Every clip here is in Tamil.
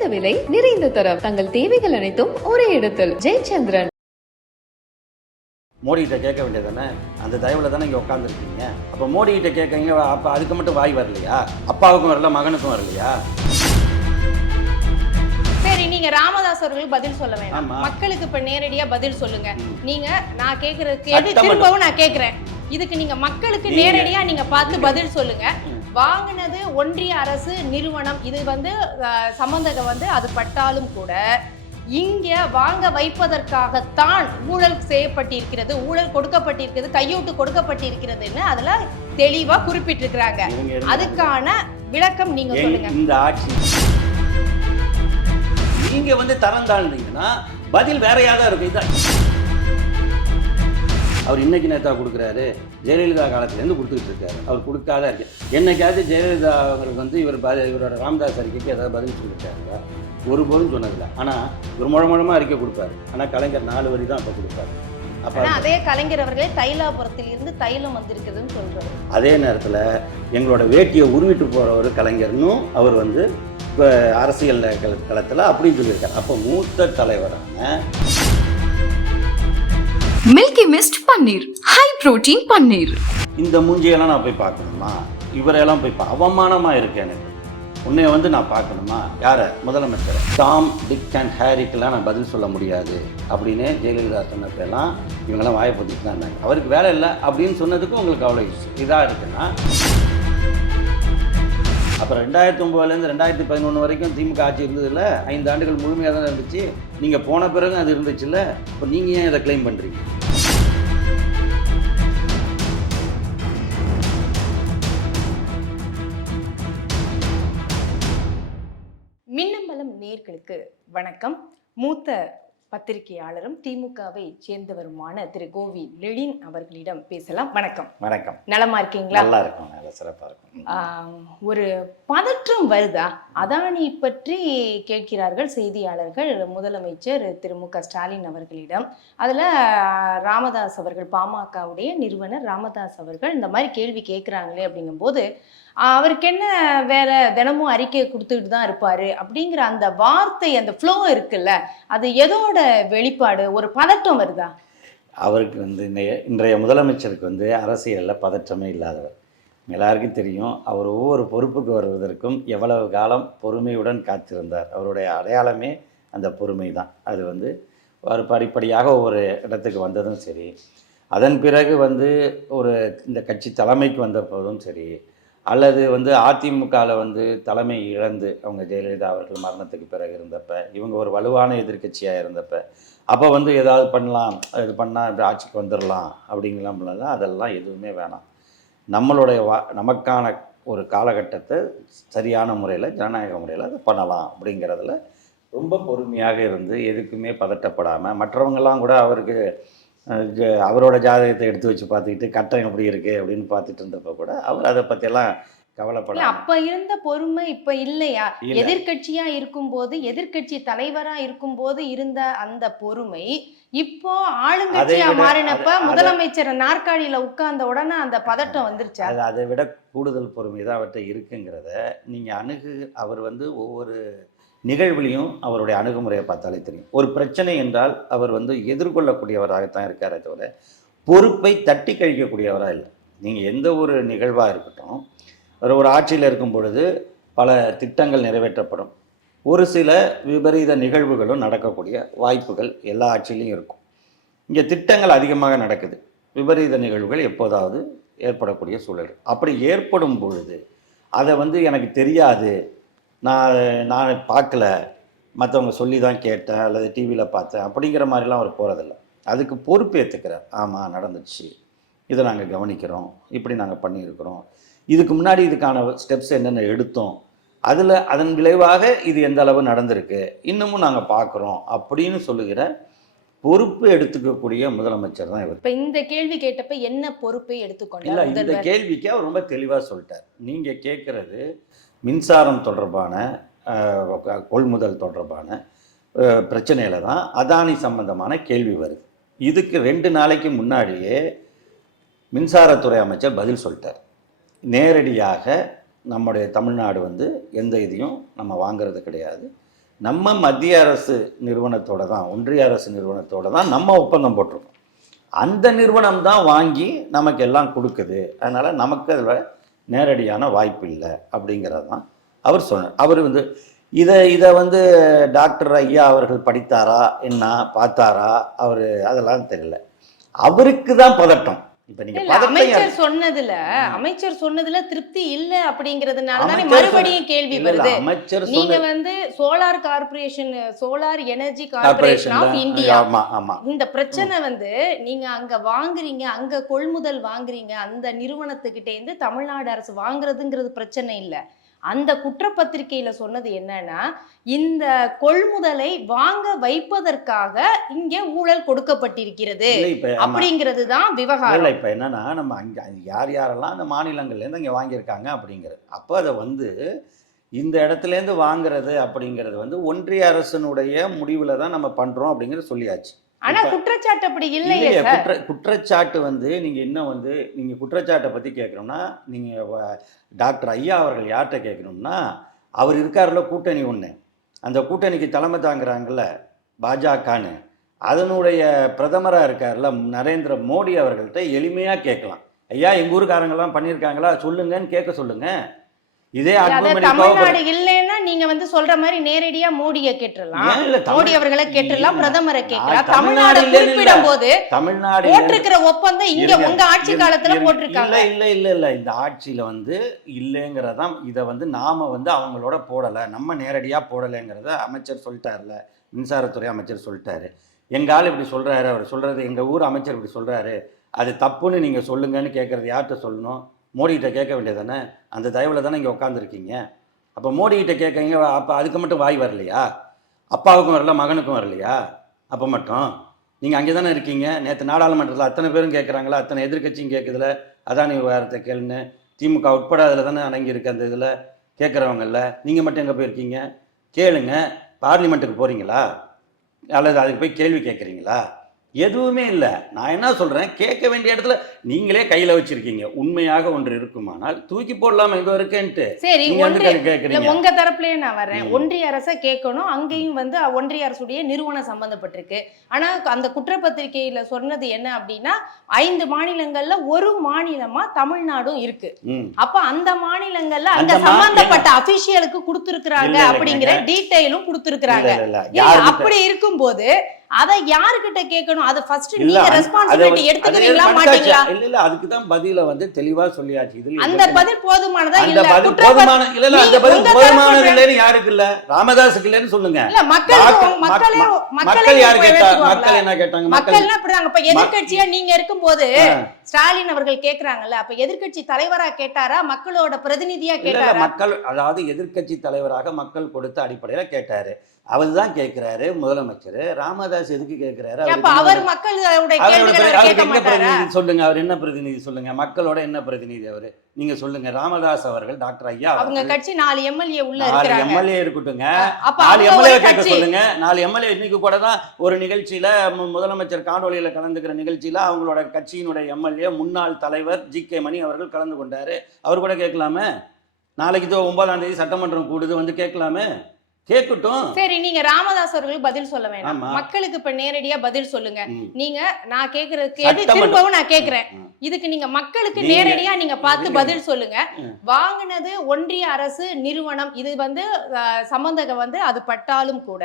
குறைந்த விலை நிறைந்த தரம். தங்கள் தேவைகள் அனைத்தும் ஒரே இடத்தில். ஜெயச்சந்திரன். மோடிகிட்ட கேட்க வேண்டியதானே அந்த தயவில் தானே இங்கே உட்காந்துருக்கீங்க அப்போ மோடிகிட்ட கேட்கறீங்க அப்போ அதுக்கு மட்டும் வாய் வரலையா? அப்பாவுக்கும் வரல மகனுக்கும் வரலையா? சரி நீங்க ராமதாஸ் அவர்களுக்கு பதில் சொல்ல வேண்டாம். மக்களுக்கு இப்ப நேரடியா பதில் சொல்லுங்க. நீங்க நான் கேக்குறதுக்கு திரும்பவும் நான் கேக்குறேன். இதுக்கு நீங்க மக்களுக்கு நேரடியா நீங்க பார்த்து பதில் சொல்லுங்க. வாங்கினது ஒன்றிய அரசு நிறுவனம். இது வந்து அஹ், சம்பந்தக வந்து அது பட்டாலும் கூட இங்க வாங்க வைப்பதற்காகத்தான் ஊழல் செய்யப்பட்டிருக்கிறது ஊழல் கொடுக்கப்பட்டிருக்கிறது கையூட்டு கொடுக்கப்பட்டிருக்கிறதுன்னு அதுல தெளிவா குறிப்பிட்டிருக்கிறாங்க. அதுக்கான விளக்கம் நீங்க சொல்லுங்க. இந்த ஆட்சி? நீங்க வந்து தரம் தாழ்ந்தீங்கன்னா பதில் வேறையா தான் இருக்கும். இதான் அவர் இன்னைக்கு நேத்தா கொடுக்குறாரு. ஜெயலலிதா காலத்துலேருந்து கொடுத்துக்கிட்டு இருக்காரு. அவர் கொடுக்காத இருக்கு. என்னைக்காவது ஜெயலலிதா அவங்களுக்கு வந்து இவர் இவரோட ராமதாஸ் அறிக்கைக்கு ஏதாவது பதில் சொல்லியிருக்காருங்க ஒருபோதும் சொன்னதில்லை. ஆனால் இவர் முழ முழமா அறிக்கை கொடுப்பாரு. ஆனால் கலைஞர் நாலு வரி தான் அப்போ கொடுப்பாரு. அதே கலைஞர் அவர்களே தைலாபுரத்தில் இருந்து தைலம் வந்திருக்குதுன்னு சொல்றாரு. அதே நேரத்தில் எங்களோட வேட்டியை உருவிட்டு போகிற ஒரு கலைஞர்னும் அவர் வந்து இப்போ அரசியல் கள- களத்தில் அப்படின்னு சொல்லியிருக்காரு. அப்போ மூத்த தலைவரான Milky Mist paneer high protein paneer இந்த மூஞ்சியெல்லாம் நான் போய் பார்க்கணுமா? இவரையெல்லாம் போய் பா அவமானமாக இருக்கு எனக்கு. உன்னைய வந்து நான் பார்க்கணுமா? யாரை? முதலமைச்சர். டாம் டிக் அண்ட் ஹேரிக்கெல்லாம் நான் பதில் சொல்ல முடியாது அப்படின்னு ஜெயலலிதா சொன்னப்பெல்லாம் இவங்கெல்லாம் வாய்ப்பு தான் இருந்தாங்க. அவருக்கு வேலை இல்லை அப்படின்னு சொன்னதுக்கு உங்களுக்கு அவ்வளோ இதாக இருக்குன்னா அப்புறம் ரெண்டாயிரத்தி ஒம்போதுலேருந்து ரெண்டாயிரத்தி பதினொன்று வரைக்கும் திமுக ஆட்சி இருந்ததில்ல ஐந்து ஆண்டுகள் முழுமையாக தான் இருந்துச்சு. நீங்கள் போன பிறகு அது இருந்துச்சுல்ல? இப்போ நீங்கள் ஏன் இதை க்ளைம் பண்ணுறீங்க மின்னம்பலம் நேர்களுக்கு வணக்கம். மூத்த பத்திரிகையாளரும் திமுகவை சேர்ந்தவருமான திரு. கோவி லெலின் அவர்களிடம் பேசலாம். வணக்கம். வணக்கம். நலமா இருக்கீங்களா? நல்லா இருக்கும். நல்லா சிறப்பாக இருக்கும். ஒரு பதற்றம் வருதா? அதானி பற்றி கேட்கிறார்கள் செய்தியாளர்கள். முதலமைச்சர் திரு. மு. க. ஸ்டாலின் அவர்களிடம். அதில் ராமதாஸ் அவர்கள் பாமகவுடைய நிறுவனர் ராமதாஸ் அவர்கள் இந்த மாதிரி கேள்வி கேட்குறாங்களே அப்படிங்கும்போது ஆஹ், அவருக்கு என்ன வேற தினமும் அறிக்கையை கொடுத்துக்கிட்டு தான் இருப்பாரு அப்படிங்கிற அந்த வார்த்தை அந்த ஃப்ளோ இருக்குல்ல அது எதோட வெளிப்பாடு? ஒரு பதட்டம் வருதா? அவருக்கு வந்து இன்றைய இன்றைய முதலமைச்சருக்கு வந்து அரசியலில் பதற்றமே இல்லாதவர். எல்லாருக்கும் தெரியும் அவர் ஒவ்வொரு பொறுப்புக்கு வருவதற்கும் எவ்வளவு காலம் பொறுமையுடன் காத்திருந்தார். அவருடைய அடையாளமே அந்த பொறுமை தான். அது வந்து ஒரு படிப்படியாக ஒவ்வொரு இடத்துக்கு வந்ததும் சரி. அதன் பிறகு வந்து ஒரு இந்த கட்சி தலைமைக்கு வந்த போதும் சரி அல்லது வந்து அதிமுகவில் வந்து தலைமை இழந்து அவங்க ஜெயலலிதா அவர்கள் மரணத்துக்கு பிறகு இருந்தப்ப இவங்க ஒரு வலுவான எதிர்க்கட்சியாக இருந்தப்ப அப்போ வந்து ஏதாவது பண்ணலாம் இது பண்ணால் இப்படி ஆட்சிக்கு வந்துடலாம் அப்படிங்கலாம் பண்ணலாம் அதெல்லாம் எதுவுமே வேணாம். நம்மளுடைய வா நமக்கான ஒரு காலகட்டத்தை சரியான முறையில் ஜனநாயக முறையில் அதை பண்ணலாம் அப்படிங்கிறதுல ரொம்ப பொறுமையாக இருந்து எதுக்குமே பதட்டப்படாமல் மற்றவங்கெல்லாம் கூட அவருக்கு அவரோட ஜாதகத்தை எடுத்து வச்சு பார்த்துக்கிட்டு கட்டம் எப்படி இருக்குது அப்படின்னு பார்த்துட்டு இருந்தப்போ கூட அவர் அதை பற்றியெல்லாம் இல்ல கவலைப்படாம அப்ப இருந்த பொறுமை இப்ப இல்லையா? இல்ல. எதிர்க்கட்சியா இருக்கும்போது எதிர்க்கட்சி தலைவரா இருக்கும்போது இருந்த அந்த பொறுமை இப்போ ஆளுங்கட்சியா மாறினப்ப முதலமைச்சர் நாற்காலியில உட்கார்ந்த உடனே அந்த பதட்டம் வந்துருச்சா? அது அதை விட கூடுதல் பொறுமை தான் அவர்கிட்ட இருக்குங்கிறத நீங்கள் அணுகு அவர் வந்து ஒவ்வொரு நிகழ்வுலையும் அவருடைய அணுகுமுறையை பார்த்தாலே தெரியும். ஒரு பிரச்சனை என்றால் அவர் வந்து எதிர்கொள்ளக்கூடியவராகத்தான் இருக்காரே தவிர பொறுப்பை தட்டி கழிக்கக்கூடியவராக இல்லை. நீங்கள் எந்த ஒரு நிகழ்வாக இருக்கட்டும் ஒரு ஒரு ஆட்சியில் இருக்கும் பொழுது பல திட்டங்கள் நிறைவேற்றப்படும். ஒரு சில விபரீத நிகழ்வுகளும் நடக்கக்கூடிய வாய்ப்புகள் எல்லா ஆட்சியிலையும் இருக்கும். இங்கே திட்டங்கள் அதிகமாக நடக்குது. விபரீத நிகழ்வுகள் எப்போதாவது ஏற்படக்கூடிய சூழல். அப்படி ஏற்படும் பொழுது அதை வந்து எனக்கு தெரியாது நான் நான் பார்க்கல. மற்றவங்க சொல்லி தான் கேட்டேன் அல்லது டிவியில் பார்த்தேன் அப்படிங்கிற மாதிரிலாம் அவர் போகிறதில்ல அதுக்கு பொறுப்பேற்றுக்கிறார் ஆமாம் நடந்துச்சு. இதை நாங்கள் கவனிக்கிறோம். இப்படி நாங்கள் பண்ணியிருக்கிறோம். இதுக்கு முன்னாடி இதுக்கான ஸ்டெப்ஸ் என்னென்ன எடுத்தோம் அதில் அதன் விளைவாக இது எந்த அளவு நடந்திருக்கு இன்னமும் நாங்கள் பார்க்குறோம் அப்படின்னு சொல்லுகிற பொறுப்பு எடுத்துக்கக்கூடிய முதலமைச்சர் தான் இவர். இப்ப இந்த கேள்வி கேட்டப்ப என்ன பொறுப்பை இல்லை எடுத்துக்கொண்டார் இந்த முதல்வர்? கேள்விக்கு அவர் ரொம்ப தெளிவாக சொல்லிட்டார். நீங்கள் கேட்குறது மின்சாரம் தொடர்பான கொள்முதல் தொடர்பான பிரச்சனையில் தான் அதானி சம்பந்தமான கேள்வி வருது. இதுக்கு ரெண்டு நாளைக்கு முன்னாடியே மின்சாரத்துறை அமைச்சர் பதில் சொல்லிட்டார். நேரடியாக நம்முடைய தமிழ்நாடு வந்து எந்த இதையும் நம்ம வாங்குறது கிடையாது. நம்ம மத்திய அரசு நிறுவனத்தோட தான் ஒன்றிய அரசு நிறுவனத்தோட தான் நம்ம ஒப்பந்தம் போட்டிருக்கோம். அந்த நிறுவனம் தான் வாங்கி நமக்கு எல்லாம் கொடுக்குது. அதனால் நமக்கு அதில் நேரடியான வாய்ப்பு இல்லை அப்படிங்கிறது தான் அவர் சொன்னார் அவர் வந்து இதை இதை வந்து டாக்டர் ஐயா அவர்கள் படித்தாரா என்ன பார்த்தாரா அவர் அதெல்லாம் தெரியல. அவருக்கு தான் பதட்டம். இப்போ அமைச்சர் சொன்னதுல அமைச்சர் சொன்னதுல திருப்தி இல்ல அப்படிங்கறதுனால தானே மறுபடியும் கேள்வி வருது. அமைச்சர் நீங்க வந்து solar corporation solar energy corporation of India. இந்த பிரச்சனை வந்து நீங்க அங்க வாங்குறீங்க அங்க கொள்முதல் வாங்குறீங்க அந்த நிறுவனத்துக்கிட்ட இருந்து தமிழ்நாடு அரசு வாங்குறதுங்கிறது பிரச்சனை இல்ல. அந்த குற்றப்பத்திரிகையில சொன்னது என்னன்னா இந்த கொள்முதலை வாங்க வைப்பதற்காக இங்க ஊழல் கொடுக்கப்பட்டிருக்கிறது. அப்படிங்கிறது தான் விவகாரம் இல்லை இப்போ என்னன்னா நம்ம அங்கே யார் யாரெல்லாம் அந்த மாநிலங்கள்லேருந்து இங்கே வாங்கியிருக்காங்க அப்படிங்கிறது அப்போ அதை வந்து இந்த இடத்துலேருந்து வாங்குறது அப்படிங்கிறது வந்து ஒன்றிய அரசனுடைய முடிவில் தான் நம்ம பண்ணுறோம் அப்படிங்கிறது சொல்லியாச்சு ஆனா குற்றச்சாட்டு அப்படி இல்லையே குற்ற குற்றச்சாட்டு வந்து நீங்கள் இன்னும் வந்து நீங்கள் குற்றச்சாட்டை பற்றி கேட்கணும்னா நீங்கள் டாக்டர் ஐயா அவர்கள் யார்கிட்ட கேட்கணும்னா அவர் இருக்காருல கூட்டணி ஒன்று அந்த கூட்டணிக்கு தலைமை தாங்குறாங்கல்ல பாஜகன்னு. அதனுடைய பிரதமராக இருக்கார்ல நரேந்திர மோடி அவர்கள்ட்ட எளிமையாக கேட்கலாம். ஐயா எங்கள் ஊருக்காரங்கெல்லாம் பண்ணியிருக்காங்களா? சொல்லுங்கன்னு கேட்க சொல்லுங்க. இதே தமிழ்நாடு இல்லைன்னா நீங்க வந்து சொல்ற மாதிரி நேரடியா மோடியை தமிழ்- மோடி அவர்களை கேட்டுறலாம் இல்ல, பிரதமரை கேட்கலாம். தமிழ்நாடு. குறிப்பிடும் போது தமிழ்நாடு போட்டிருக்கிற ஒப்பந்தம் இங்க உங்க ஆட்சி காலத்துல. போட்டிருக்காங்க. இல்ல இல்ல இல்ல இல்ல. இந்த ஆட்சியில வந்து இல்லைங்கிறதான் இதை வந்து நாம வந்து அவங்களோட போடல. நம்ம நேரடியா போடலைங்கிறத அமைச்சர் சொல்லிட்டாருல. மின்சாரத்துறை அமைச்சர் சொல்லிட்டாரு. எங்க ஆள் இப்படி சொல்றாரு. அவர் சொல்றது எங்க ஊர் அமைச்சர் இப்படி சொல்றாரு. அது தப்புன்னு நீங்க சொல்லுங்கன்னு கேட்கறது யார்கிட்ட சொல்லணும்? மோடிகிட்ட கேட்க வேண்டியது தானே அந்த தயவில் தானே இங்கே உட்காந்துருக்கீங்க அப்போ மோடிகிட்ட கேட்கறீங்க அப்போ அதுக்கு மட்டும் வாய் வரலையா? அப்பாவுக்கும் வரல மகனுக்கும் வரலையா? அப்போ மட்டும்? நீங்கள் அங்கே தானே இருக்கீங்க? நேற்று நாடாளுமன்றத்தில் அத்தனை பேரும் கேட்குறாங்களா? அத்தனை எதிர்க்கட்சியும் கேட்குதுல? அதானி விவகாரத்தை கேளுன்னு. திமுக உட்பட அதில் தானே அடங்கியிருக்கு அந்த இதில் கேட்குறவங்கள நீங்கள் மட்டும் எங்கே போயிருக்கீங்க? கேளுங்க. பார்லிமெண்ட்டுக்கு போகிறீங்களா அல்லது அதுக்கு போய் கேள்வி கேட்குறீங்களா? எதுவுமே இல்லை. நான் என்ன சொல்கிறேன் கேட்க வேண்டிய இடத்துல நீங்களே கையில் வச்சுருக்கீங்க. உண்மையாக ஒன்று இருக்குமானால் தூக்கி போடலாமா? இங்கே இருக்கேன்ட்டு. சரி உங்க தரப்புலயே நான் வர்றேன். ஒன்றிய அரசை கேட்கணும். அங்கேயும் வந்து ஒன்றிய அரசுடைய நிறுவனம் சம்பந்தப்பட்டிருக்கு. ஆனா அந்த குற்றப்பத்திரிகையில சொன்னது என்ன அப்படின்னா ஐந்து மாநிலங்கள்ல ஒரு மாநிலமா தமிழ்நாடும் இருக்கு. அப்ப அந்த மாநிலங்கள்ல அந்த அங்க சம்பந்தப்பட்ட அபிஷியலுக்கு கொடுத்திருக்கிறாங்க அப்படிங்கிற டீடைலும் கொடுத்திருக்கிறாங்க. அப்படி இருக்கும்போது அத யாருகிட்ட கேட்கணும்? அத ஃபர்ஸ்ட் நீங்க ரெஸ்பான்சிபிலிட்டி எடுத்துக்கிறீங்களா மாட்டீங்களா? இல்ல இல்ல அதுக்கு தான் பதில வந்து தெளிவா சொல்லியாச்சு. இதுல அந்த பதில் போதுமானதா இல்ல? பதில் போதுமான இல்ல இல்ல அந்த பதில் போதுமானது இல்லைன்னு யாருக்கு இல்ல? ராமதாஸுக்கு இல்லைன்னு சொல்லுங்க. இல்ல மக்கள் மக்கள் மக்களே மக்- மக்களே மக்கள் யார் கேட்டா? மக்கள் என்ன கேட்டாங்க? மக்கள் மக்கள்னா அப்படிதாங்க இப்ப எதிர்க்கட்சியா? நீங்க இருக்கும்போது. ஸ்டாலின் அவர்கள் கேக்குறாங்கல்ல அப்ப எதிர்க்கட்சி தலைவரா கேட்டாரா? மக்களோட பிரதிநிதியா கேட்டாரா? மக்கள் அதாவது எதிர்க்கட்சி தலைவராக மக்கள் கொடுத்த அடிப்படையில கேட்டாரு. அவர் தான் கேட்கிறாரு முதலமைச்சர். ராமதாஸ் எதுக்கு கேட்கிறாரு அவர் பிரதிநிதி சொல்லுங்க அவர் என்ன பிரதிநிதி சொல்லுங்க? மக்களோட என்ன பிரதிநிதி அவரு? நீங்க சொல்லுங்க ராமதாஸ் அவர்கள் டாக்டர் ஐயா அவங்க கட்சி நாலு எம்எல்ஏ உள்ள நாலு எம்எல்ஏ இருக்கட்டுங்க நாலு எம்எல்ஏ கேட்க சொல்லுங்க. நாலு எம்எல்ஏ இன்னைக்கு கூட தான் ஒரு நிகழ்ச்சியில முதலமைச்சர் காணொலியில கலந்துக்கிற நிகழ்ச்சியில அவங்களோட கட்சியினுடைய எம்எல்ஏ முன்னாள் தலைவர் ஜி. கே. மணி அவர்கள் கலந்து கொண்டாரு. அவர் கூட கேட்கலாமே? நாளைக்கு ஒன்பதாம் தேதி சட்டமன்றம் கூடுது வந்து கேட்கலாமே? கேட்கட்டும் சரி நீங்க ராமதாஸ் அவர்களுக்கு பதில் சொல்ல வேண்டாம். மக்களுக்கு இப்ப நேரடியா பதில் சொல்லுங்க. நீங்க நான் கேக்குற கேள்வி சட்டமன்ற- திரும்பவும் நான் கேக்குறேன். இதுக்கு நீங்க மக்களுக்கு நேரடியா நீங்க பார்த்து. பதில் சொல்லுங்க. வாங்குனது ஒன்றிய அரசு நிறுவனம் இது வந்து அஹ், சம்பந்தகம் வந்து அது பட்டாலும் கூட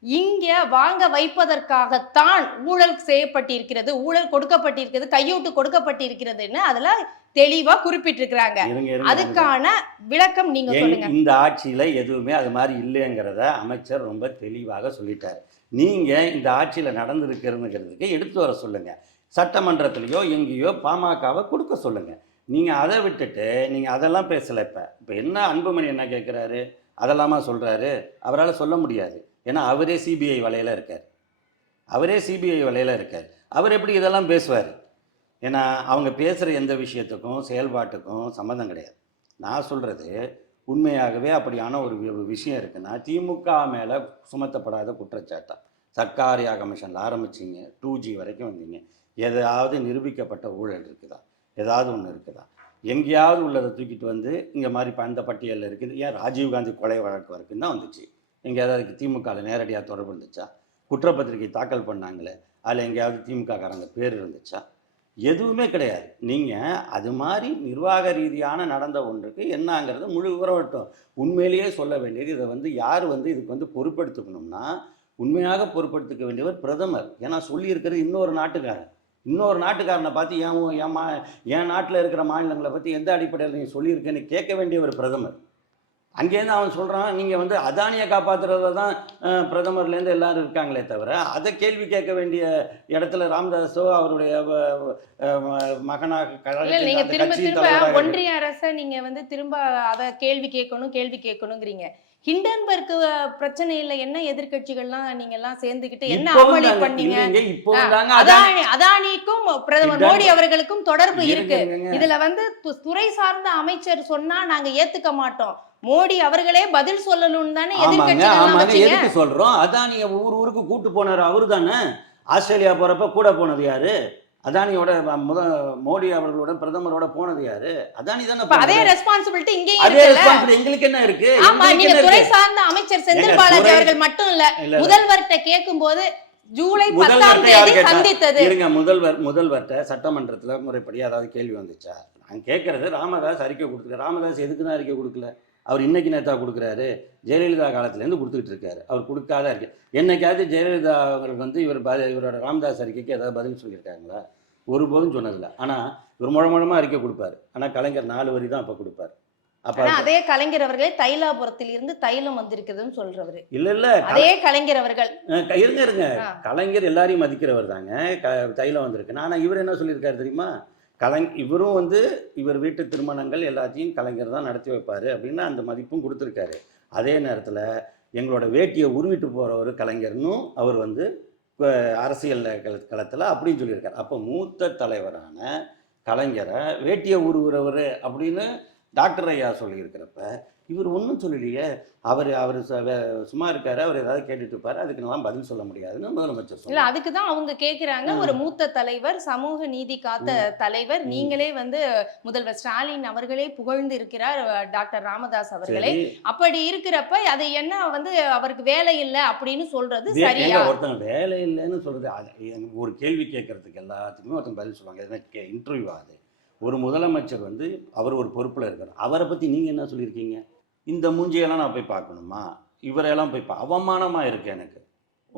இங்க வாங்க வைப்பதற்காகத்தான் ஊழல் செய்யப்பட்டிருக்கிறது ஊழல் கொடுக்கப்பட்டிருக்கிறது கையூட்டு கொடுக்கப்பட்டிருக்கிறதுன்னு அதுல தெளிவா குறிப்பிட்டிருக்கிறாங்க. அதுக்கான விளக்கம் நீங்க எங்க- சொல்லுங்க. இந்த ஆட்சியில எதுவுமே அது மாதிரி இல்லைங்கிறத அமைச்சர் ரொம்ப தெளிவாக சொல்லிட்டார். நீங்க இந்த ஆட்சியில நடந்திருக்கிறதுங்கிறதுக்கு எடுத்து வர சொல்லுங்க. சட்டமன்றத்திலேயோ எங்கேயோ பாமகவை கொடுக்க சொல்லுங்க. நீங்க அதை விட்டுட்டு நீங்க அதெல்லாம் பேசல இப்ப. இப்ப என்ன அன்புமணி என்ன கேட்கிறாரு அதெல்லாமா சொல்றாரு? அவரால் சொல்ல முடியாது. ஏன்னா அவரே சிபிஐ வலையில் இருக்கார். அவரே சிபிஐ வலையில் இருக்கார். அவர் எப்படி இதெல்லாம் பேசுவார்? ஏன்னா அவங்க பேசுகிற எந்த விஷயத்துக்கும் செயல்பாட்டுக்கும் சம்மந்தம் கிடையாது. நான் சொல்கிறது உண்மையாகவே அப்படியான ஒரு விஷயம் இருக்குன்னா திமுக மேலே சுமத்தப்படாத குற்றச்சாட்டா சர்க்காரியா கமிஷனில் ஆரம்பிச்சிங்க டூ ஜி வரைக்கும் வந்தீங்க. எதாவது நிரூபிக்கப்பட்ட ஊழல் இருக்குதா? ஏதாவது ஒன்று இருக்குதா? எங்கேயாவது உள்ளதை தூக்கிட்டு வந்து இங்கே மாதிரி இப்போ அந்த பட்டியலில் இருக்குது. ஏன் ராஜீவ்காந்தி கொலை வழக்கு வரைக்கும் தான் வந்துச்சு. எங்கேயாவது திமுகவில் நேரடியாக தொடர்பு இருந்துச்சா? குற்றப்பத்திரிகை தாக்கல் பண்ணாங்களே அதில் எங்கேயாவது திமுகக்காரங்க பேர் இருந்துச்சா? எதுவுமே கிடையாது. நீங்கள் அது மாதிரி நிர்வாக ரீதியான நடந்த ஒன்றுக்கு என்னங்கிறது முழு விவரம் உண்மையிலேயே சொல்ல வேண்டியது இதை வந்து யார் வந்து இதுக்கு வந்து பொறுப்படுத்துக்கணும்னா உண்மையாக பொறுப்படுத்திக்க வேண்டியவர் பிரதமர். ஏன்னா சொல்லியிருக்கிறது இன்னொரு நாட்டுக்காரன் இன்னொரு நாட்டுக்காரனை பார்த்து ஏன் ஏன் என் மா என் நாட்டில் இருக்கிற மாநிலங்களை பற்றி எந்த அடிப்படையில் நீங்கள் சொல்லியிருக்கேன்னு கேட்க வேண்டியவர் பிரதமர். அங்கேருந்து அவன் சொல்கிறான் நீங்கள் வந்து அதானியை காப்பாற்றுறதுல தான் பிரதமர்லேருந்து எல்லாரும் இருக்காங்களே தவிர அதை கேள்வி கேட்க வேண்டிய இடத்துல ராமதாஸோ அவருடைய மகனாக இல்ல நீங்க திரும்ப திரும்ப ஒன்றிய அரச நீங்க வந்து திரும்ப அத கேள்வி கேட்கணும் கேள்வி கேட்கணுங்கிறீங்க ஹிண்டன்பர்க் பிரச்சனையில என்ன எதிர்க்கட்சிகள்லாம் நீங்க எல்லாம் சேர்ந்துக்கிட்டு என்ன அமளி. பண்ணீங்க அதானி அதானி அதானிக்கும் பிரதமர் மோடி அவர்களுக்கும் தொடர்பு இருக்கு. இதுல வந்து துறை சார்ந்த அமைச்சர் சொன்னா நாங்க ஏத்துக்க மாட்டோம் மோடி அவர்களே பதில் சொல்லணும்னு தானே எதுக்கு சொல்றோம்? அதானிய ஊர் ஊருக்கு கூட்டு போனாரு அவரு தானே ஆஸ்திரேலியா போறப்ப கூட போனது யாரு? அதானியோட முத மோடி அவர்களோட பிரதமரோட போனது யாரு? அதானி தானே அதே. ரெஸ்பான்சிபிலிட்டி இங்கேயும் அதே responsibility எங்களுக்கு என்ன இருக்கு? ஆமா நீங்க துறை? சார்ந்த அமைச்சர் செந்தில் பாலாஜி அவர்கள் மட்டும் இல்ல. முதல்வர்கிட்ட கேட்கும்போது ஜூலை பத்தாம் தேதி? சந்தித்தது. இருங்க முதல்வர் முதல்வர்கிட்ட சட்டமன்றத்துல முறைப்படி அதாவது கேள்வி வந்துச்சா? நான் கேட்கறது ராமதாஸ் அறிக்கை கொடுத்துருக்க ராமதாஸ் எதுக்கு தான் அறிக்கை கொடுக்கல? அவர் இன்னைக்கு நேத்தா கொடுக்குறாரு. ஜெயலலிதா காலத்துலேருந்து கொடுத்துக்கிட்டு இருக்காரு. அவர் கொடுக்காத அறிக்கை என்னைக்காவது ஜெயலலிதா அவர்கள் வந்து இவர் ப- இவரோட ராமதாஸ் அறிக்கைக்கு ஏதாவது பதில் சொல்லியிருக்காங்களா? ஒருபோதும் சொன்னதில்லை. ஆனால் இவர் முழ முழமா அறிக்கை கொடுப்பாரு. ஆனால் கலைஞர் நாலு வரி தான் அப்போ கொடுப்பாரு. அப்போ ஆனா அதே கலைஞர் அவர்களே தைலாபுரத்தில் இருந்து தைலம் வந்திருக்குதுன்னு சொல்றவரு. இல்லை இல்லை அதே கலைஞர் அவர்கள். இருங்க இருங்க. கலைஞர் எல்லாரையும் மதிக்கிறவர் தாங்க. தைலம் வந்திருக்கு ஆனால் இவர் என்ன சொல்லியிருக்காரு தெரியுமா? கலைஞ இவரும் வந்து இவர் வீட்டு திருமணங்கள் எல்லாத்தையும் கலைஞர் தான் நடத்தி வைப்பார் அப்படின்னு அந்த மதிப்பும் கொடுத்துருக்காரு. அதே நேரத்தில் எங்களோட வேட்டியை உருவிட்டு போகிறவர் கலைஞர்னும் அவர் வந்து அரசியல் கல களத்தில் அப்படின்னு சொல்லியிருக்காரு. அப்போ மூத்த தலைவரான கலைஞரை வேட்டியை உருவுறவர் அப்படின்னு டாக்டர் ஐயா சொல்லியிருக்கிறப்ப இவர் ஒன்றும் சொல்லலையே. அவர் அவர் சும்மா இருக்காரு அவர் ஏதாவது கேட்டுட்டு இருப்பாரு அதுக்கு நான் பதில் சொல்ல முடியாதுன்னு முதலமைச்சர் இல்ல அதுக்கு தான் அவங்க கேக்குறாங்க ம். ஒரு மூத்த தலைவர் சமூக நீதி காத்த தலைவர். நீங்களே வந்து முதல்வர் ஸ்டாலின் அவர்களே புகழ்ந்து இருக்கிறார் டாக்டர் ராமதாஸ் அவர்களே. அப்படி இருக்கிறப்ப அது என்ன வந்து அவருக்கு வேலை இல்லை அப்படின்னு சொல்றது சரியா? ஒருத்தங்க வேலை இல்லைன்னு சொல்றது ஒரு கேள்வி கேட்கறதுக்கு எல்லாத்துக்குமே ஒருத்தங்க பதில் சொல்லுவாங்க. எனக்கு இன்டர்வியூ ஆகுது. ஒரு முதலமைச்சர் வந்து அவர் ஒரு பொறுப்பில் இருக்கார். அவரை பற்றி நீங்கள் என்ன சொல்லியிருக்கீங்க? இந்த மூஞ்சியெல்லாம் நான் போய் பார்க்கணுமா? இவரையெல்லாம் போய் பா அவமானமாக இருக்கு எனக்கு.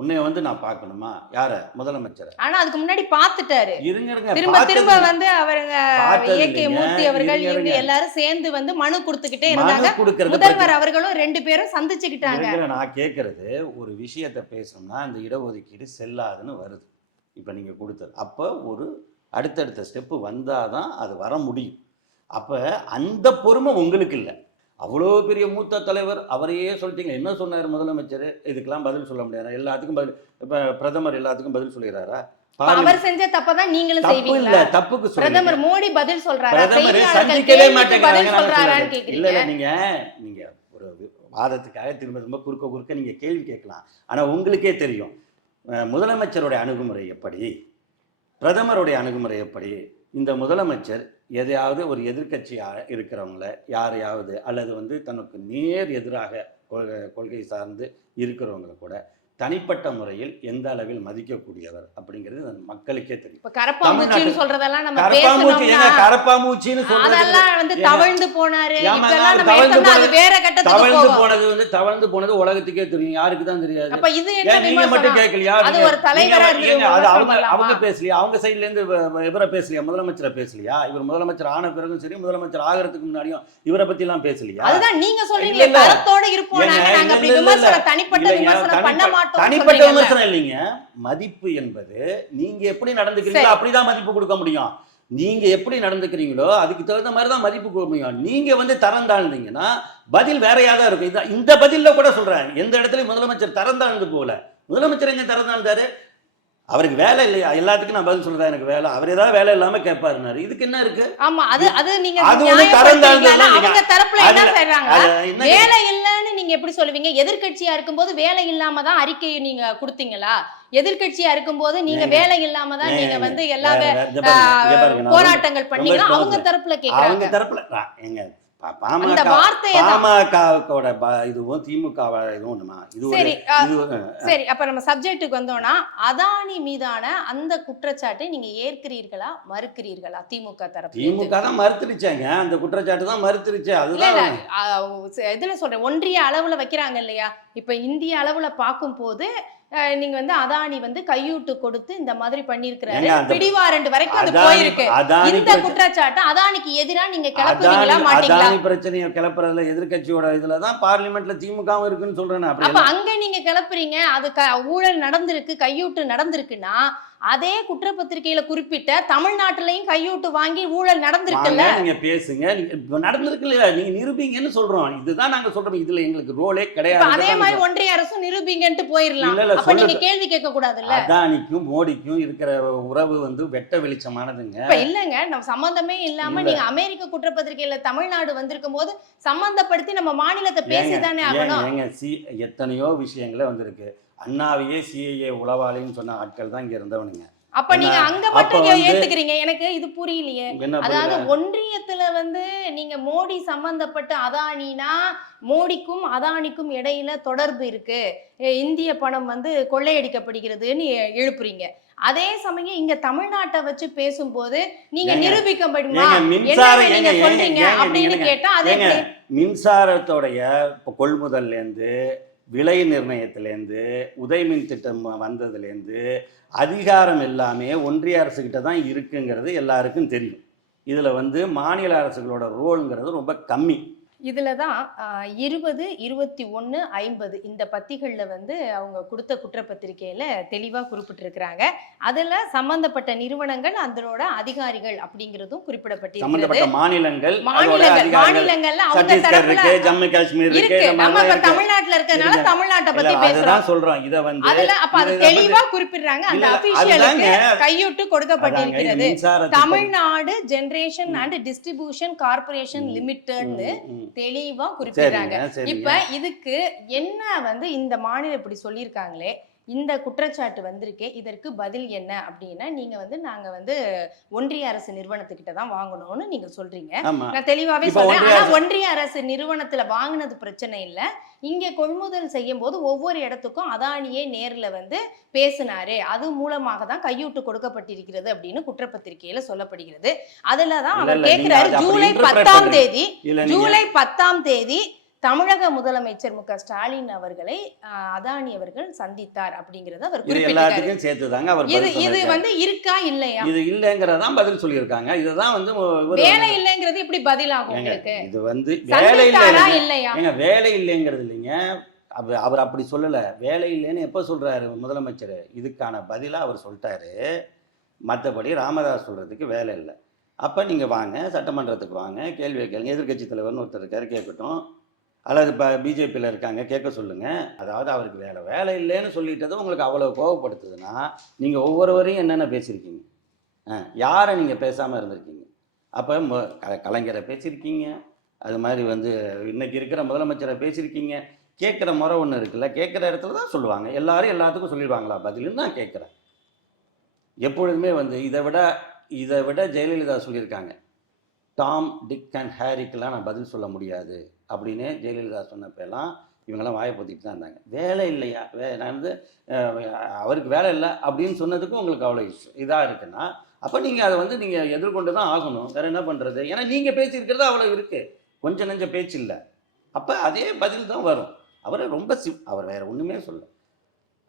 உன்னைய வந்து நான் பார்க்கணுமா? யார? முதலமைச்சரை. ஆனா அதுக்கு முன்னாடி பாத்துட்டாரு இருங்க இருங்க. திரும்ப திரும்ப வந்து அவருங்க பார்த்தது ஏ கே இல்லைங்க. மூர்த்தி அவர்கள் இவங்க. எல்லாரும் சேர்ந்து வந்து மனு கொடுத்துக்கிட்டே இருந்தாங்க. முதல்வர் அவர்களும் ரெண்டு பேரும் சந்திச்சுக்கிட்டாங்க. நான் கேட்கறது ஒரு விஷயத்தை பேசணும்னா அந்த இடஒதுக்கீடு செல்லாதுன்னு வருது. இப்போ நீங்கள் கொடுத்தது. அப்போ ஒரு அடுத்தடுத்த ஸ்டெப்பு வந்தால் தான் அது வர முடியும். அப்போ அந்த பொறுமை உங்களுக்கு இல்லை. அவ்வளோ பெரிய மூத்த தலைவர் அவரையே சொல்லிட்டீங்க. என்ன சொன்னார் முதலமைச்சர்? இதுக்கெல்லாம் பதில் சொல்ல முடியாது? எல்லாத்துக்கும் பதில் இப்போ பிரதமர் எல்லாத்துக்கும் பதில் சொல்லிடுறாரா? அவர் செஞ்ச தப்பதான் நீங்களும் செய்வீங்களா? தப்புக்கு பிரதமர் மோடி பதில் சொல்றாரா? பிரதமர் சந்திக்கவே மாட்டேங்கிறாங்க. இல்ல நீங்க நீங்க ஒரு வாதத்துக்காக திரும்ப திரும்ப குறுக்க குறுக்க நீங்க கேள்வி கேட்கலாம். ஆனா உங்களுக்கே தெரியும். முதலமைச்சருடைய அணுகுமுறை எப்படி? பிரதமருடைய அணுகுமுறை எப்படி? இந்த முதலமைச்சர் எதையாவது ஒரு எதிர்க்கட்சியாக இருக்கிறவங்கள யாரையாவது அல்லது வந்து தனக்கு நேர் எதிராக கொள்கை கொள்கை சார்ந்து இருக்கிறவங்கள கூட தனிப்பட்ட முறையில் எந்த அளவில் மதிக்கக்கூடியவர் அப்படிங்கிறது மக்களுக்கே தெரியும். இப்ப கரப்பாம்பூச்சின்னு தமிழ்நாட்டு- சொல்றதெல்லாம் நம்ம கரப்பாம்பூச்சி பேசணும்னா ஏங்க கரப்பாம்பூச்சின்னு சொல்றது அதெல்லாம் வந்து ஏங்க, தவழ்ந்து போனாரு. ஏமா, இப்பெல்லாம் நம்ம தவழ்ந்து எடுத்தோம்னா அது போனது- வேற கட்டத்துக்கு தவழ்ந்து போகும். போனது வந்து தவழ்ந்து போனது உலகத்துக்கே தெரியும். யாருக்கு தான் தெரியாது? அப்ப இது என்ன ஏன் நீங்க மட்டும் கேட்கலையா? அது நீங்க- ஒரு தலைவரா நீங்க- இருந்து ஏங்க, அது விமர்சனம் அவங்க? அவங்க பேசலையா? அவங்க சைடுல இருந்து இவரை பேசலையா? முதலமைச்சரை பேசலையா? இவர் முதலமைச்சர் ஆன பிறகும் சரி முதலமைச்சர் ஆகிறதுக்கு முன்னாடியும் இவரை பத்தி எல்லாம் பேசலையா? அதுதான் நீங்க இல்ல. தரத்தோட இருப்போம் நாங்க. அப்படி. விமர்சனம் தனிப்பட்ட விமர்சனம் பண்ண மாட்டோம் தனிப்பட்ட விமர்சனம் இல்லைங்க. மதிப்பு என்பது நீங்க எப்படி நடந்துக்கிறீங்களோ. அப்படிதான் மதிப்பு கொடுக்க முடியும். நீங்க எப்படி நடந்துக்கிறீங்களோ அதுக்கு தகுந்த மாதிரி தான் மதிப்பு கொடுக்க முடியும். நீங்க வந்து தரம் தாழ்ந்தீங்கன்னா பதில் வேறையா தான் இருக்கும். இந்த பதில்ல கூட சொல்றேன். எந்த இடத்துலயும் முதலமைச்சர் தரம் தாழ்ந்து போல முதலமைச்சர் எங்க தரம் தாழ்ந்தாரு? அவருக்கு வேலை இல்லையா? எல்லாத்துக்கும் நான் பதில் சொல்றேன். எனக்கு வேலை. அவர் ஏதாவது வேலை இல்லாம கேட்பாருனாரு இதுக்கு என்ன இருக்கு? ஆமா அது அது நீங்க அது வந்து தரம் அவங்க தரப்புல என்ன செய்றாங்க வேலை இல்லைன்னு நீங்க எப்படி சொல்லுவீங்க? எதிர்க்கட்சியா இருக்கும்போது வேலை இல்லாம தான் அறிக்கையை நீங்க கொடுத்தீங்க எதிர்க்கட்சியா இருக்கும்போது நீங்க வேலை இல்லாம தான் நீங்க வந்து எல்லா போராட்டங்கள் பண்ணீங்கன்னா அவங்க. தரப்புல அவங்க கேக்குறாங்க தரப்புல பா- அந்த பாமக பாமகவோட இதுவும் திமுக இதுவும் ஒண்ணுமா? இது சரி சரி அப்ப நம்ம சப்ஜெக்ட்டுக்கு வந்தோம்னா அதானி மீதான அந்த குற்றச்சாட்டை நீங்க ஏற்கிறீர்களா மறுக்கிறீர்களா திமுக தரப்பு திமுக தான் மறுத்துருச்சாங்க அந்த குற்றச்சாட்டு தான் மறுத்துருச்சு அதுதான் இதுல சொல்றேன். ஒன்றிய அளவுல வைக்கிறாங்க இல்லையா? இப்ப இந்திய அளவுல பார்க்கும்போது அஹ், நீங்க வந்து அதானி வந்து கையூட்டு கொடுத்து இந்த மாதிரி அந்த- பிடிவாரண்டு வரைக்கும் அது போயிருக்கு. இந்த குற்றச்சாட்டு அதானிக்கு எதிரா நீங்க கிளப்புவீங்களா அதானி மாட்டீங்களா? அதானி பிரச்சனையை கிளப்புறதுல எதிர்க்கட்சியோட இதுல தான் பார்லிமெண்ட்ல திமுகவும் இருக்குன்னு சொல்றேன் அப்படி அப்ப அங்க நீங்க கிளப்புறீங்க. அது ஊழல் நடந்திருக்கு கையூட்டு நடந்திருக்குன்னா அதே குற்றப்பத்திரிகையில குறிப்பிட்ட தமிழ்நாட்டிலையும் கையூட்டு வாங்கி ஊழல் நடந்திருக்குல்ல? நீங்க பேசுங்க. நீங்க இப்ப நடந்திருக்கு இல்லையா நீங்க நிரூபிங்கன்னு சொல்றோம். இதுதான் நாங்க சொல்றோம். இதுல எங்களுக்கு ரோலே கிடையாது. அதே மாதிரி ஒன்றிய அரசும் நிரூபிங்கன்ட்டு இல்ல, அப்ப நீங்க. கேள்வி கேட்க கூடாதுல்ல அதானிக்கும் மோடிக்கும் இருக்கிற உறவு வந்து வெட்ட வெளிச்சமானதுங்க. இப்ப இல்லங்க. நம்ம சம்பந்தமே இல்லாம இல்ல. நீங்க அமெரிக்க குற்றப்பத்திரிகையில தமிழ்நாடு வந்திருக்கும் போது சம்பந்தப்படுத்தி நம்ம மாநிலத்தை பேசிதானே ஆகணும். எத்தனையோ விஷயங்களே வந்திருக்கு. அண்ணாவையே சிஐஏ உளவாளின்னு சொன்ன ஆட்கள் தான் இங்க இருந்தவனுங்க. அப்ப நீங்க? அங்க மட்டும் ஏத்துக்கிறீங்க? எனக்கு இது புரியலையே. அதாவது? ஒன்றியத்துல வந்து நீங்க மோடி சம்பந்தப்பட்ட அதானினா மோடிக்கும் அதானிக்கும் இடையில தொடர்பு இருக்கு. இந்திய பணம் வந்து கொள்ளையடிக்கப்படுகிறதுன்னு எழுப்புறீங்க. அதே சமயம் இங்க தமிழ்நாட்டை வச்சு பேசும்போது நீங்க நிரூபிக்க முடியுமா? நீங்க சொல்றீங்க அப்படின்னு கேட்டா அது மின்சாரத்தோடைய இப்போ கொள்முதல்லேருந்து விலை நிர்ணயத்திலேருந்து உதயமின் திட்டம் வந்ததுலேருந்து அதிகாரம் எல்லாமே ஒன்றிய அரசுக்கிட்ட தான் இருக்குங்கிறது எல்லாருக்கும் தெரியும். இதில் வந்து மாநில அரசுகளோட ரோலுங்கிறது ரொம்ப கம்மி. இதுல தான் இருபது இருபத்தி ஒன்று ஐம்பது இந்த பத்திகளில் வந்து அவங்க கொடுத்த குற்றப்பத்திரிக்கையில தெளிவா குறிப்பிட்டிருக்கிறாங்க அதுல சம்பந்தப்பட்ட நிறுவனங்கள் அதனோட அதிகாரிகள் அப்படிங்கிறதும் குறிப்பிடப்பட்டிருக்கிறது மாநிலங்கள் மாநிலங்கள் மாநிலங்கள்ல அவங்க தரப்புல ஜம்மு காஷ்மீர் இருக்கு நம்ம இப்ப. தமிழ்நாட்டுல இருக்கறதுனால இருக்கு. தமிழ்நாட்டை பத்தி பேசுறோம் சொல்றோம் இதை வந்து அதுல அப்ப அது தெளிவா குறிப்பிடுறாங்க அந்த அபிஷியலுக்கு. கையூட்டு கொடுக்கப்பட்டிருக்கிறது. தமிழ்நாடு ஜெனரேஷன். அண்ட் டிஸ்ட்ரிபியூஷன் ம், ம். தெளிவா குறிப்பிடுறாங்க. இப்ப இதுக்கு என்ன வந்து இந்த மாநிலம் இப்படி சொல்லியிருக்காங்களே? இந்த குற்றச்சாட்டு வந்திருக்கே இதற்கு பதில் என்ன அப்படின்னா நீங்க வந்து நாங்க வந்து ஒன்றிய அரசு நிறுவனத்துக்கிட்ட தான் வாங்கணும்னு நீங்க சொல்றீங்க. நான் தெளிவாவே சொல்றேன். ஒன்றிய ஆனா அரசு- ஒன்றிய அரசு நிறுவனத்துல வாங்கினது பிரச்சனை இல்ல. இங்க கொள்முதல் செய்யும் போது ஒவ்வொரு இடத்துக்கும் அதானியே நேர்ல வந்து பேசினாரு. அது மூலமாக தான் கையூட்டு கொடுக்கப்பட்டிருக்கிறது அப்படின்னு குற்றப்பத்திரிகையில சொல்லப்படுகிறது. அதுலதான் அவர் கேட்கிறாரு ஜூலை பத்தாம். தேதி ஜூலை பத்தாம் தேதி தமிழக முதலமைச்சர் மு க. ஸ்டாலின் அவர்களை அதானி அவர்கள் சந்தித்தார் அப்படிங்கறத அவர் எல்லாத்துக்கும் சேர்த்து தாங்க அவர் இது இது. வந்து இருக்கா இல்லையா? இது இல்லைங்கிறதான் பதில் சொல்லியிருக்காங்க. இதுதான் வந்து வேலை இல்லைங்கிறது எப்படி பதிலாகும் உங்களுக்கு. இது வந்து வேலை இல்லை. இல்லையா? வேலை இல்லைங்கிறது இல்லைங்க. அவர் அவர் அப்படி சொல்லலை. வேலை இல்லைன்னு எப்போ சொல்றாரு முதலமைச்சர்? இதுக்கான பதிலாக அவர் சொல்லிட்டாரு. மற்றபடி ராமதாஸ் சொல்றதுக்கு வேலை இல்லை. அப்போ நீங்கள் வாங்க சட்டமன்றத்துக்கு வாங்க கேள்வி கேளுங்க. எதிர்க்கட்சி தலைவர்னு ஒருத்தர் இருக்காரு கேட்கட்டும். அல்லது இப்போ பிஜேபியில் இருக்காங்க கேட்க சொல்லுங்கள் அதாவது அவருக்கு வேலை வேலை இல்லைன்னு சொல்லிட்டது உங்களுக்கு அவ்வளோ கோவப்படுத்துதுன்னா நீங்கள் ஒவ்வொருவரையும் என்னென்ன பேசியிருக்கீங்க? ஆ, யாரை நீங்கள் பேசாமல் இருந்திருக்கீங்க? அப்போ க- கலைஞரை பேசியிருக்கீங்க அது மாதிரி வந்து இன்றைக்கி இருக்கிற முதலமைச்சரை பேசியிருக்கீங்க கேட்குற முறை ஒன்று இருக்குல்ல கேட்குற இடத்துல தான் சொல்லுவாங்க. எல்லாரும் எல்லாத்துக்கும் சொல்லிடுவாங்களா? பதிலுன்னு நான் கேட்குறேன். எப்பொழுதுமே வந்து இதை விட இதை விட ஜெயலலிதா சொல்லியிருக்காங்க. டாம் டிக் அண்ட் ஹேரிக்கெல்லாம் நான் பதில் சொல்ல முடியாது அப்படின்னு ஜெயலலிதா சொன்னப்பெல்லாம் இவங்கெல்லாம் வாயை பொத்திட்டு தான் இருந்தாங்க. வேலை இல்லையா? வே நான் வந்து அவருக்கு வேலை இல்லை அப்படின்னு சொன்னதுக்கு உங்களுக்கு அவ்வளோ இதாக இருக்குன்னா அப்போ நீங்கள் அதை வந்து நீங்கள் எதிர்கொண்டு தான் ஆகணும். வேறு என்ன பண்ணுறது ஏன்னா நீங்கள் பேசியிருக்கிறது அவ்வளோ இருக்குது கொஞ்சம் நெஞ்ச பேச்சு இல்லை. அப்போ அதே பதில் தான் வரும். அவர் ரொம்ப சிம் அவர் வேறு ஒன்றுமே சொல்லலை.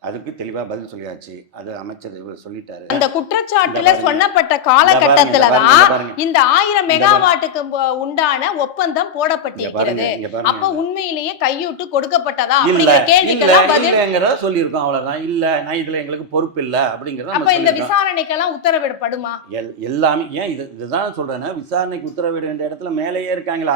அதுக்கு தெளிவாக பதில் சொல்லியாச்சு அது அமைச்சர் இவர் சொல்லிட்டாரு அந்த குற்றச்சாட்டுல. சொன்னப்பட்ட காலகட்டத்துல தான். இந்த ஆயிரம் மெகாவாட்டுக்கு உண்டான ஒப்பந்தம் போடப்பட்டிருக்கிறது அப்ப உண்மையிலேயே கையூட்டு கொடுக்கப்பட்டதா அப்படிங்கிற கேள்விக்கெல்லாம் சொல்லியிருக்கோம் அவ்வளவுதான் இல்ல நான் இதுல எங்களுக்கு பொறுப்பு இல்ல அப்படிங்கறத அப்ப இந்த. விசாரணைக்கெல்லாம் உத்தரவிடப்படுமா எல்- எல்லாமே ஏன் இது இதுதான் சொல்றேன்னா விசாரணைக்கு உத்தரவிட வேண்டிய இடத்துல மேலேயே இருக்காங்களா.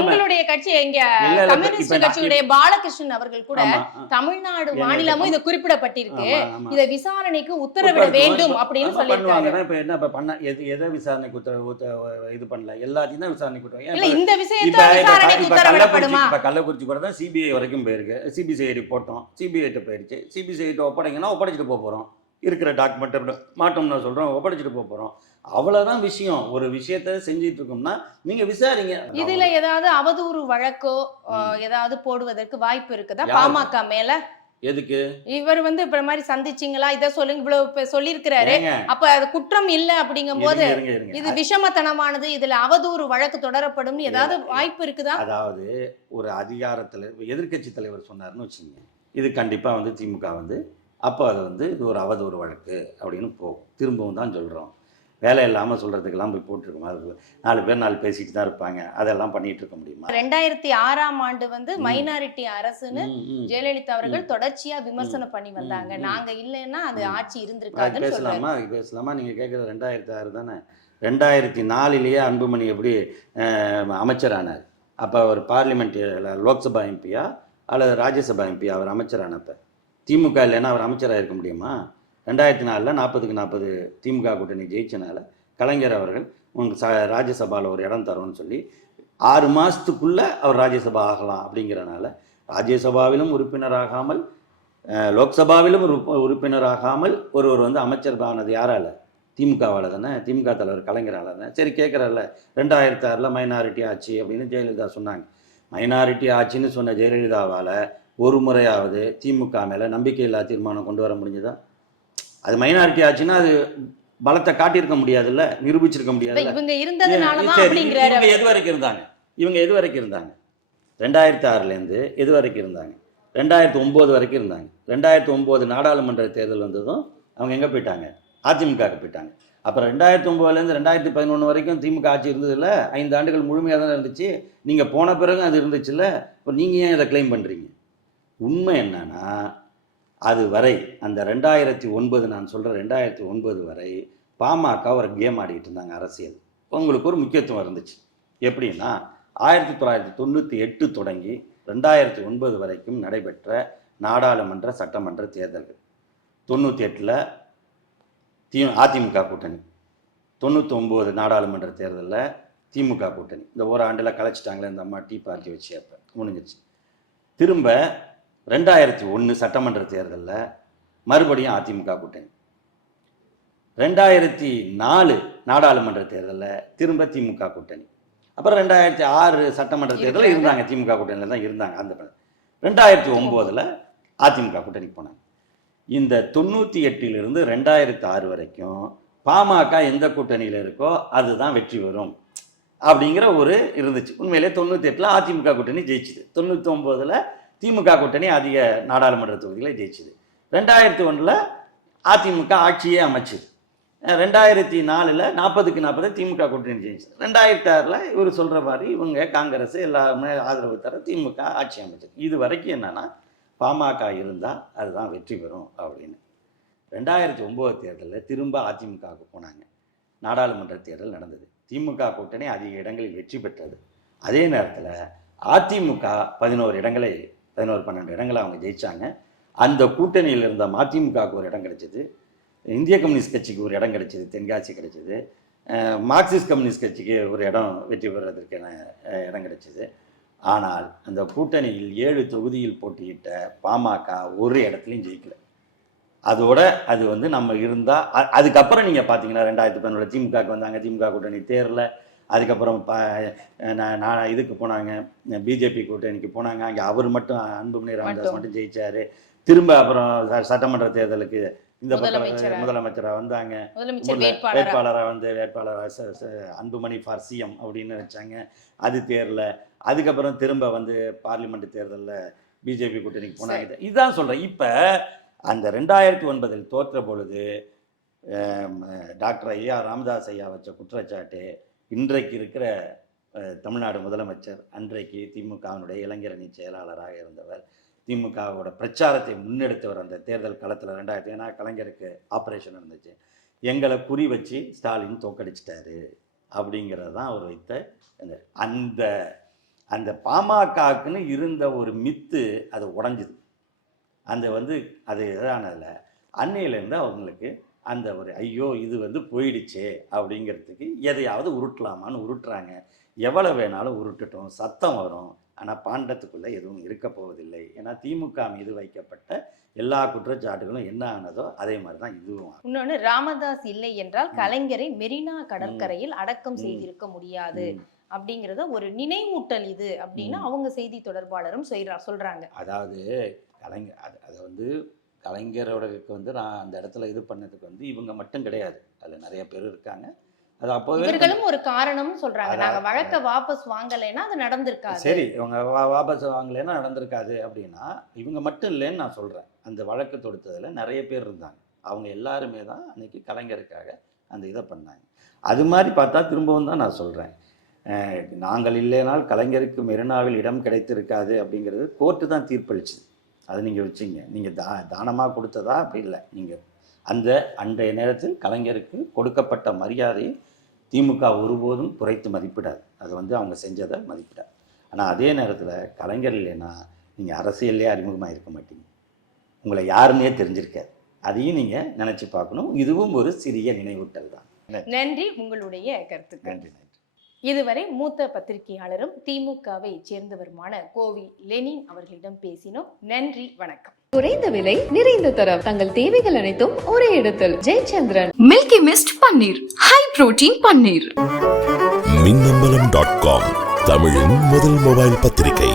உங்களுடைய கட்சி இப்ப கம்யூனிஸ்ட் கட்சியுடைய பாலகிருஷ்ணன் அவர்கள் கூட தமிழ்நாடு எங்க மாநிலமும் இது குறிப்பிடப்பட்டிருக்கு. இத விசாரணைக்கு உத்தரவிட. வேண்டும் அப்படின்னு அப்ப சொல்லியிருக்காங்க. இப்ப என்ன இப்ப பண்ண எது எதை விசாரணைக்கு உத்தரவு உத்த- இது பண்ணல? எல்லாத்தையும் தான் விசாரணைக்கு உத்தரவு. இல்ல இந்த விஷயத்த விசாரணைக்கு உத்தரவிடப்படுமா? இப்ப கள்ளக்குறிச்சி கூட தான் சிபிஐ வரைக்கும் போயிருக்கு. சிபிசிஐடி போட்டோம். சிபிஐட்ட போயிடுச்சு. சிபிசிஐட்ட ஒப்படைங்கன்னா ஒப்படைச்சிட்டு போக போறோம். இருக்கிற டாக்குமெண்ட்டை மாட்டோம்னா சொல்கிறோம் ஒப்படைச்சிட்டு போக போகிறோம் அவ்வளோதான் விஷயம். ஒரு விஷயத்த செஞ்சிட்டு இருக்கோம்னா நீங்கள் விசாரிங்க. இதுல ஏதாவது அவதூறு வழக்கோ ஏதாவது போடுவதற்கு வாய்ப்பு இருக்குதா? பாமக மேல? எதுக்கு? இவர் வந்து இப்ப மாதிரி சந்திச்சீங்களா? இத சொல்லுங்க இவ்வளவு இப்ப சொல்லியிருக்கிறாரு. அப்ப அது குற்றம் இல்ல அப்படிங்கும் போது. இது விஷமத்தனமானது இதுல அவதூறு வழக்கு தொடரப்படும் ஏதாவது வாய்ப்பு இருக்குதா? அதாவது ஒரு அதிகாரத்தில் எதிர்க்கட்சி தலைவர் சொன்னார்னு வச்சுக்கோங்க. இது கண்டிப்பாக வந்து திமுக வந்து அப்போ அது வந்து இது ஒரு அவதூறு வழக்கு அப்படின்னு போகும் திரும்பவும் தான் சொல்கிறோம் வேலை இல்லாமல் சொல்கிறதுக்கெல்லாம் போய் போட்டிருக்கோம் அது நாலு பேர் நாலு பேசிட்டு தான் இருப்பாங்க. அதெல்லாம் பண்ணிட்டு இருக்க முடியுமா? ரெண்டாயிரத்தி ஆறாம் ஆண்டு வந்து. மைனாரிட்டி அரசுன்னு. ஜெயலலிதா அவர்கள் தொடர்ச்சியா விமர்சனம் பண்ணி வந்தாங்க. நாங்க இல்லைன்னா அது. ஆட்சி சொல்றாரு பேசலாமா? அதுக்கு பேசலாமா? நீங்கள் கேட்குறது ரெண்டாயிரத்தி ஆறு தானே. ரெண்டாயிரத்தி நாலுலேயே அன்புமணி எப்படி அமைச்சரானார். அப்போ அவர் பார்லிமெண்ட் லோக்சபா எம்பியா? அல்லது ராஜ்யசபா எம்பியா? அவர் அமைச்சரானப்ப. திமுக இல்லைன்னா அவர் அமைச்சராக இருக்க முடியுமா? ரெண்டாயிரத்தி நாலில் நாற்பதுக்கு நாற்பது திமுக கூட்டணி ஜெயிச்சனால கலைஞர் அவர்கள் உங்களுக்கு ச ராஜ்யசபாவில் ஒரு இடம் தரோன்னு சொல்லி ஆறு மாதத்துக்குள்ளே அவர் ராஜ்யசபா ஆகலாம் அப்படிங்கிறனால ராஜ்யசபாவிலும் உறுப்பினராகாமல் ஆகாமல் லோக்சபாவிலும் உறுப்பினர் உறுப்பினராகாமல் ஒருவர் வந்து அமைச்சர் ஆனது யாரால? திமுகவால் தானே? திமுக தலைவர் கலைஞரால் தானே? சரி கேட்குறல்ல ரெண்டாயிரத்தி ஆறில் மைனாரிட்டி ஆட்சி அப்படின்னு ஜெயலலிதா சொன்னாங்க. மைனாரிட்டி ஆட்சின்னு சொன்ன ஜெயலலிதாவால் ஒரு முறையாவது திமுக மேலே நம்பிக்கையில்லா தீர்மானம் கொண்டு வர முடிஞ்சுதான் அது மைனாரிட்டி ஆட்சின்னா அது பலத்தை காட்டியிருக்க முடியாதுல்ல நிரூபிச்சிருக்க அப்படிங்கிறாரு இவங்க எது வரைக்கும் இருந்தாங்க? இவங்க எது வரைக்கும் இருந்தாங்க? ரெண்டாயிரத்தி ஆறுலேருந்து எது வரைக்கும் இருந்தாங்க? ரெண்டாயிரத்தி ஒம்பது வரைக்கும் இருந்தாங்க. ரெண்டாயிரத்தி ஒம்பது நாடாளுமன்ற தேர்தல் வந்ததும் அவங்க எங்கே போயிட்டாங்க? அதிமுகவுக்கு போயிட்டாங்க. அப்புறம் ரெண்டாயிரத்தி ஒம்போதுலேருந்து ரெண்டாயிரத்தி பதினொன்று வரைக்கும் திமுக ஆட்சி இருந்ததில்ல? ஐந்து ஆண்டுகள் முழுமையாக தான் இருந்துச்சு. நீங்கள் போன பிறகு அது இருந்துச்சுல்ல? இப்போ நீங்கள் ஏன் இதை க்ளைம் பண்ணுறீங்க உண்மை என்னன்னா அது வரை அந்த ரெண்டாயிரத்தி ஒன்பது நான் சொல்கிற ரெண்டாயிரத்தி ஒன்பது வரை பாமக ஒரு கேம் ஆடிக்கிட்டு இருந்தாங்க அரசியல். உங்களுக்கு ஒரு முக்கியத்துவம் இருந்துச்சு. எப்படின்னா ஆயிரத்தி தொள்ளாயிரத்தி தொண்ணூற்றி எட்டு தொடங்கி ரெண்டாயிரத்தி ஒன்பது வரைக்கும் நடைபெற்ற நாடாளுமன்ற சட்டமன்ற தேர்தல்கள். தொண்ணூற்றி எட்டில் தி அதிமுக கூட்டணி. தொண்ணூற்றி ஒம்பது நாடாளுமன்ற தேர்தலில் திமுக கூட்டணி. இந்த ஒரு ஆண்டில் கலைச்சிட்டாங்களே இந்த அம்மா டீ பார்ட்டி வச்சு அப்போ. முடிஞ்சிருச்சு. திரும்ப ரெண்டாயிரத்தி ஒன்று சட்டமன்ற தேர்தலில் மறுபடியும் அதிமுக கூட்டணி. ரெண்டாயிரத்தி நாலு நாடாளுமன்ற தேர்தலில் திரும்ப திமுக கூட்டணி. அப்புறம் ரெண்டாயிரத்தி ஆறு சட்டமன்ற தேர்தலில் இருந்தாங்க திமுக கூட்டணியில் தான் இருந்தாங்க அந்த ரெண்டாயிரத்தி ஒம்போதில் அதிமுக கூட்டணிக்கு போனாங்க. இந்த தொண்ணூற்றி எட்டிலிருந்து ரெண்டாயிரத்தி ஆறு வரைக்கும் பாமக எந்த கூட்டணியில் இருக்கோ அதுதான் வெற்றி பெறும் அப்படிங்கிற ஒரு இருந்துச்சு. உண்மையிலே தொண்ணூற்றி எட்டில் அதிமுக கூட்டணி ஜெயிச்சுது. தொண்ணூற்றி ஒம்போதில் திமுக கூட்டணி அதிக நாடாளுமன்ற தொகுதிகளை ஜெயிச்சுது. ரெண்டாயிரத்தி ஒன்றில் அதிமுக ஆட்சியே அமைச்சுது. ரெண்டாயிரத்தி நாலில் நாற்பதுக்கு நாற்பது திமுக கூட்டணி ஜெயிச்சு. ரெண்டாயிரத்தி ஆறில் இவர் சொல்கிற மாதிரி இவங்க காங்கிரஸ் எல்லாருமே ஆதரவு தர திமுக ஆட்சி அமைச்சது. இது வரைக்கும் என்னென்னா பாமக இருந்தால் அதுதான் வெற்றி பெறும் அப்படின்னு. ரெண்டாயிரத்தி ஒம்பது தேர்தலில் திரும்ப அதிமுகவுக்கு போனாங்க. நாடாளுமன்ற தேர்தல் நடந்தது. திமுக கூட்டணி அதிக இடங்களில் வெற்றி பெற்றது. அதே நேரத்தில் அதிமுக பதினோரு இடங்களை பதினோரு பன்னெண்டு இடங்களை அவங்க ஜெயிச்சாங்க. அந்த கூட்டணியில் இருந்த மதிமுகவுக்கு ஒரு இடம் கிடைச்சிது. இந்திய கம்யூனிஸ்ட் கட்சிக்கு ஒரு இடம் கிடைச்சிது. தென்காசி கிடைச்சிது. மார்க்சிஸ்ட் கம்யூனிஸ்ட் கட்சிக்கு ஒரு இடம் வெற்றி பெறுவதற்கான இடம் கிடைச்சிது. ஆனால் அந்த கூட்டணியில் ஏழு தொகுதியில் போட்டியிட்ட பாமக ஒரு இடத்துலையும் ஜெயிக்கல. அதோட அது வந்து நம்ம இருந்தால் அதுக்கப்புறம் நீங்கள் பார்த்தீங்கன்னா ரெண்டாயிரத்தி பதினொன்று திமுகவுக்கு வந்தாங்க. திமுக கூட்டணி தேரில் அதுக்கப்புறம் ப நான் இதுக்கு போனாங்க. பிஜேபி கூட்டணிக்கு போனாங்க. அங்கே அவர் மட்டும் அன்புமணி ராமதாஸ் மட்டும். ஜெயிச்சாரு. திரும்ப அப்புறம் சட்டமன்ற தேர்தலுக்கு இந்த. பக்கம் முதலமைச்சராக வந்தாங்க. வேட்பாளராக வந்து வேட்பாளராக அன்புமணி ஃபார் சிஎம் அப்படின்னு வச்சாங்க. அது தேர்ல அதுக்கப்புறம் திரும்ப வந்து பார்லிமெண்ட் தேர்தலில் பிஜேபி கூட்டணிக்கு போனாங்க. இதுதான் சொல்கிறேன் இப்போ அந்த ரெண்டாயிரத்தி ஒன்பதில் தோற்ற பொழுது டாக்டர் ஐயா ராமதாஸ் ஐயா வச்ச குற்றச்சாட்டு இன்றைக்கு இருக்கிற தமிழ்நாடு முதலமைச்சர் அன்றைக்கு திமுகவினுடைய இளைஞரணி செயலாளராக இருந்தவர் திமுகவோட பிரச்சாரத்தை முன்னெடுத்தவர் அந்த தேர்தல் களத்தில் ரெண்டாயிரத்தி ஏன்னா கலைஞருக்கு ஆப்ரேஷன் இருந்துச்சு. எங்களை குறி வச்சு ஸ்டாலின் தோக்கடிச்சிட்டாரு அப்படிங்கிறது தான் அவர் வைத்த அந்த அந்த அந்த பாமகக்குன்னு இருந்த ஒரு மித்து அது உடஞ்சுது. அந்த வந்து அது இதானதில் அன்னையிலேருந்து அவங்களுக்கு அந்த ஒரு ஐயோ இது வந்து போயிடுச்சே அப்படிங்கிறதுக்கு எதையாவது உருட்டலாமான்னு உருட்டுறாங்க எவ்வளோ வேணாலும் உருட்டட்டும் சத்தம் வரும் ஆனால் பாண்டத்துக்குள்ளே எதுவும் இருக்க போவதில்லை ஏன்னா திமுக மீது வைக்கப்பட்ட எல்லா குற்றச்சாட்டுகளும் என்ன ஆனதோ அதே மாதிரி தான் இதுவும் ஆகும். இன்னொன்னு ராமதாஸ் இல்லை என்றால் கலைஞரை மெரினா கடற்கரையில் அடக்கம். செய்திருக்க முடியாது. அப்படிங்கறத ஒரு நினைவூட்டல் இது அப்படின்னு. அவங்க செய்தி தொடர்பாளரும் சொல்றா- சொல்றாங்க அதாவது கலைஞர் அது அதை வந்து கலைஞரோடக்கு வந்து நான் அந்த இடத்துல இது பண்ணதுக்கு வந்து இவங்க மட்டும் கிடையாது. அதில் நிறைய பேர் இருக்காங்க. அது அப்போவே இவர்களும் ஒரு காரணம் சொல்றாங்க. அதான். நாங்க வழக்க வாபஸ் வாங்கலைன்னா அது நடந்திருக்காது. சரி இவங்க வாபஸ் வாங்கலைன்னா நடந்திருக்காது அப்படின்னா இவங்க மட்டும் இல்லைன்னு நான் சொல்கிறேன் அந்த வழக்கு தொடுத்ததில் நிறைய பேர் இருந்தாங்க. அவங்க எல்லாருமே தான் அன்னைக்கு கலைஞருக்காக அந்த இதை பண்ணாங்க. அது மாதிரி பார்த்தா திரும்பவும் தான் நான் சொல்கிறேன் நாங்கள் இல்லைனால் கலைஞருக்கு மெரினாவில் இடம் கிடைத்திருக்காது அப்படிங்கிறது கோர்ட்டு தான் தீர்ப்பளிச்சுது. அது நீங்கள் வச்சிங்க. நீங்கள் தா தானமாக கொடுத்ததா? அப்படி இல்லை. நீங்கள் அந்த அன்றைய நேரத்தில் கலைஞருக்கு கொடுக்கப்பட்ட மரியாதையை திமுக ஒருபோதும் குறைத்து மதிப்பிடாது. அது வந்து அவங்க செஞ்சதை மதிப்பிடாது. ஆனால் அதே நேரத்தில் கலைஞர் இல்லைன்னா நீங்கள் அரசியல்லே அறிமுகமாக இருக்க மாட்டீங்க. உங்களை யாருன்னே தெரிஞ்சிருக்காது. அதையும் நீங்கள் நினச்சி பார்க்கணும். இதுவும் ஒரு சிறிய நினைவூட்டல் தான். நன்றி. உங்களுடைய கருத்துக்கள். நன்றி நன்றி. இதுவரை மூத்த பத்திரிகையாளரும் திமுகவை சேர்ந்தவருமான கோவி லெனின் அவர்களிடம் பேசினோம். நன்றி வணக்கம். குறைந்த விலை நிறைந்த தரம். தங்கள் தேவைகள் அனைத்தும் ஒரே இடத்தில். Jayachandran. Milky Mist paneer high protein paneer Minnambalam dot com தமிழின் முதல் மொபைல் பத்திரிகை.